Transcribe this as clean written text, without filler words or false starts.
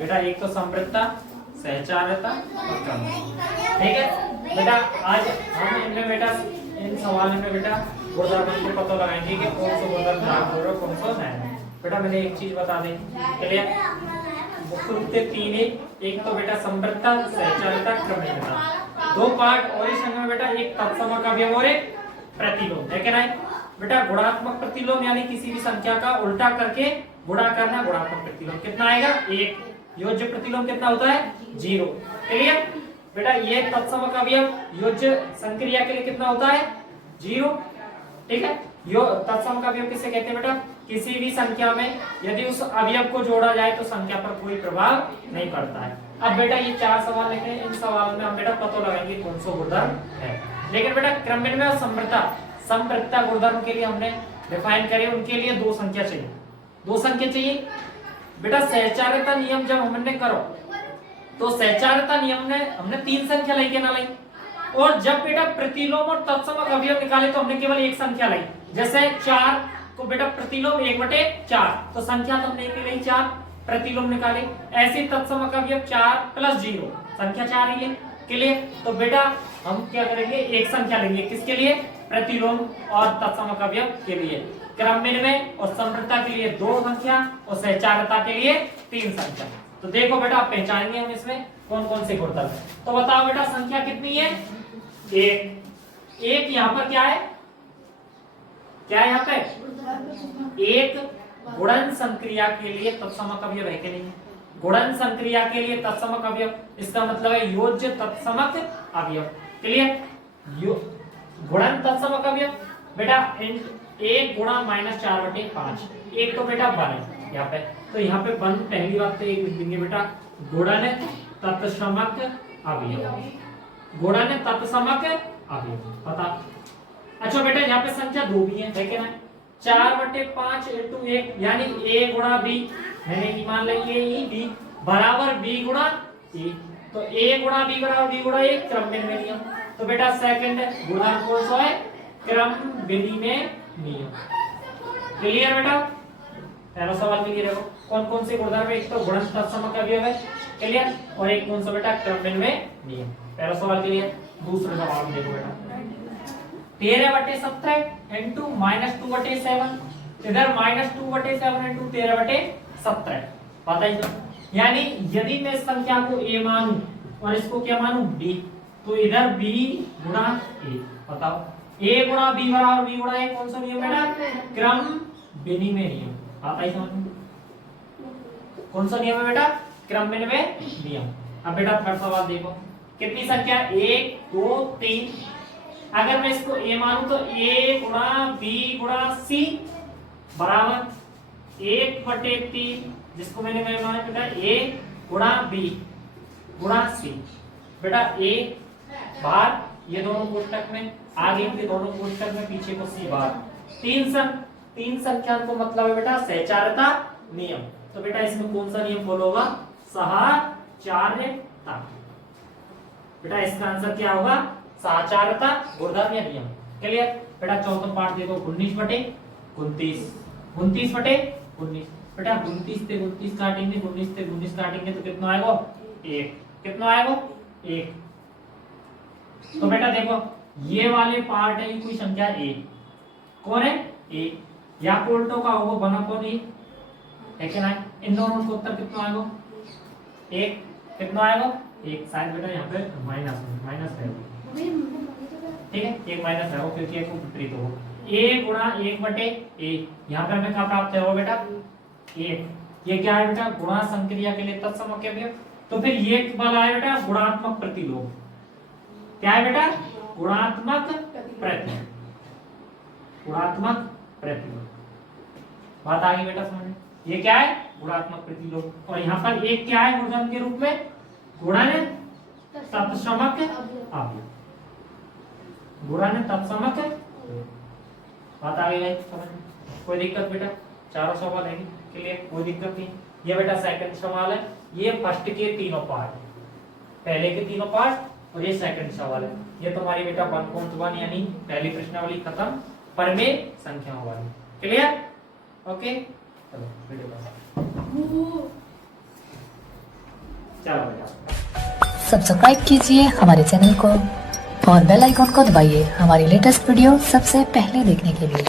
बेटा एक तो समृद्धता, सहचारता और क्रम। ठीक है बेटा, आज हम इनमें बेटा इन सवालों में बेटा गुणधर्म को पता लगाएंगे कि कौन सा गुणधर्म लागू हो रहा है, कौन सा नहीं है। बेटा मैंने एक चीज बता दी, क्लियर? मुख्य रूप से तीन है, एक तो बेटा समृद्धता, सहचारता, क्रमबद्धता। दो पार्ट और इस अंग में बेटा, एक तत्समक अवयव और एक प्रतिलोम, है कि नहीं? बेटा गुणात्मक प्रतिलोम यानी किसी भी संख्या का उल्टा करके गुणा करना गुणात्मक प्रतिलोम। कितना आएगा? एक। योज्य प्रतिलोम कितना होता है? 0। क्लियर? बेटा ये तत्समक अवयव योज्य संक्रिया के लिए कितना होता है? 0। ठीक है, यो तत्समक अवयव किसे कहते हैं बेटा? किसी भी संख्या में यदि उस अवयव को जोड़ा जाए तो संख्या पर कोई प्रभाव नहीं पड़ता है। अब बेटा ये 4 सवाल लिखे हैं, इन सवालों में हम बेटा पता लगाएंगे कौन सा गुणधर्म है। लेकिन बेटा क्रमबद्ध और समृद्धता गुणधर्म के लिए हमने डिफाइन करे, उनके लिए 2 संख्या चाहिए। 2 संख्या चाहिए बेटा। सहचारता नियम जब हमने करो तो सहचारता नियम ने हमने 3 संख्या लाई के ना लाई, और जब बेटा प्रतिलोम और तत्समक अवयव निकाले तो हमने केवल 1 संख्या लाई। जैसे 4 को बेटा प्रतिलोम 1/4, तो संख्या तो हमने एक लाई 4, प्रतिलोम निकाले। ऐसे तत्समक अवयव 4 + 0, संख्या 4 ही है। क्लियर? तो बेटा हम क्या करेंगे? 1 संख्या लेंगे, किसके लिए? प्रतिलोम और तत्समक अवयव के लिए। क्रमबद्ध और समृद्धता के लिए 2 संख्या और सहचारता के लिए 3 संख्या। तो देखो बेटा पहचानेंगे हम इसमें कौन कौन से गुणधर्म है। तो बताओ बेटा संख्या कितनी है? 1। एक यहाँ पर क्या है? क्या है यहाँ पे? एक गुणन संक्रिया के लिए तत्समक अवयव है कि नहीं? गुणन संक्रिया के लिए तत्समक अवयव, इसका मतलब है योज्य तत्समक अवयव। क्लियर? गुणन तत्समक अवयव बेटा 1 गुणा -4/5, एक तो बेटा 1 यहाँ पे, तो यहाँ पे 1 पहली बात तो एक लिख देंगे बेटा, गुणन तत्समक अवयव, गुणन तत्समक अवयव। पता? अच्छा बेटा यहाँ पे संख्या 2 भी है कि नहीं? 4/5 × 1 यानी a गुणा b, मैंने की मान लेंगे e b बराबर b गुणा a, तो a गुणा b बराबर b गुणा a क्रमबद्ध में नियम। तो बेटा सेकंड गुणधर्म कौन सा है? क्रमबद्ध में नियम। क्लियर बेटा? पहला सवाल क्लियर है? कौन कौन से गुणधर्म है? एक तो गुणन तत्समक अवयव है, क्लियर, और एक कौन सा बेटा? क्रमबद्ध में नियम। पहला सवाल क्लियर। दूसरा सवाल देखो बेटा, 13/17 × -2/7, इधर -2/7 × 13/17। पता ही तो, यानी यदि मैं इस संख्या को a मानूं और इसको क्या मानूं? b, तो इधर b गुणा a। बताओ a गुणा b बराबर b गुणा a, कौन सा नियम बेटा? क्रमबद्ध में नियम। आता ही समझ में? कौन सा नियम है बेटा? क्रमबद्ध में नियम। अब बेटा थर्ड सवाल देखो, कितनी संख्या? 1 2 3। अगर मैं इसको a मानूं तो a गुणा b गुणा c बराबर 1/3, जिसको मैंने माना बेटा a गुणा b गुणा c। बेटा a बाहर, ये दोनों कोष्टक में, आगे के दोनों कोष्टक में, पीछे को c बाहर। 3 संख्या को मतलब है बेटा सहचारता नियम। तो बेटा इसमें कौन सा नियम फॉलो होगा? सहचारता। बेटा इसका आंसर क्या होगा? सहचारता गुणधर्म या नियम। क्लियर? बेटा चौथा पार्ट देखो, 19/29, 29/19। बेटा 29 से 29 काटेंगे, 19 से 19 काटेंगे तो कितना आएगा? 1। कितना आएगा? 1। तो बेटा देखो ये वाले पार्ट है, कोई संख्या a, कौन है? a, या उल्टो का होगा 1/a, है कि नहीं? इन दोनों का उत्तर कितना आएगा? 1। कितना आएगा? 1। शायद बेटा यहाँ पे माइनस है, ठीक है, 1 माइनस है क्योंकि एक विपरीत होगा। a गुणा 1/a, यहाँ पे हमें क्या प्राप्त है बेटा? 1। ये क्या है बेटा? गुणा संक्रिया के लिए तत्समक अवयव। तो फिर ये वाला है बेटा गुणात्मक प्रतिलोम। क्या है बेटा? गुणात्मक प्रतिलोम, गुणात्मक प्रतिलोम। बात आ गई बेटा समझ में? ये क्या है? गुणात्मक प्रतिलोम। और यहाँ पर एक क्या है गुणधर्म के रूप में? गुणन तत्समक अवयव, गुणन तत्समक। बात आ गई भाई समझ में? कोई दिक्कत बेटा? चारों सवाल है के लिए कोई दिक्कत नहीं। ये बेटा सेकंड सवाल है, ये फर्स्ट के तीनों पार्ट, पहले के तीनों पार्ट और ये सेकंड सवाल है। ये तुम्हारी बेटा 1.1 यानी पहली प्रश्नावली खत्म, परमेय संख्याओं वाली। क्लियर? ओके, चलो वीडियो चलो बेटा। सब्सक्राइब कीजिए हमारे चैनल को और बेल आइकॉन को दबाइए हमारी लेटेस्ट वीडियो सबसे पहले देखने के लिए।